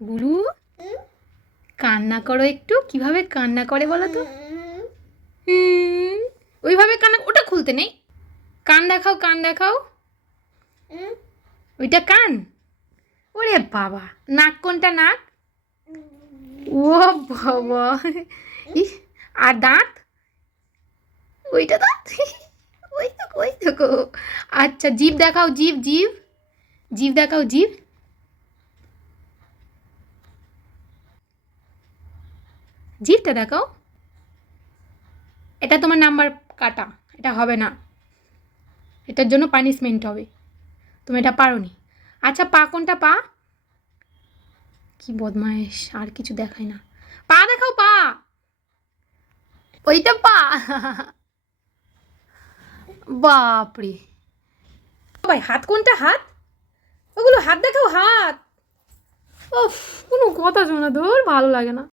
গুরু কান্না করো একটু, কিভাবে কান্না করে বলো তো? ওইভাবে কান্না, ওটা খুলতে নেই। কান দেখাও, কান দেখাও। ওইটা কান? ওরে বাবা, নাক কোনটা? নাক? ও বাবা, ইস, আর দাঁত? ওইটা দাঁত? ওই তো, ওই তো গো। আচ্ছা, জিভ দেখাও, জিভ, জিভ, জিভ দেখাও, জিভ। জিভটা দেখাও। এটা তোমার নাম্বার কাটা, এটা হবে না, এটার জন্য পানিশমেন্ট হবে, তুমি এটা পারোনি। আচ্ছা, পা কোনটা? পা? কি বদমাইশ, আর কিছু দেখায় না। পা দেখাও, পা। ওইটা পা? বাপরে। ভাই, হাত কোনটা? হাত? ওগুলো হাত দেখাও, হাত। ওফ, কোনো কথা শোনা, ধর ভালো লাগে না।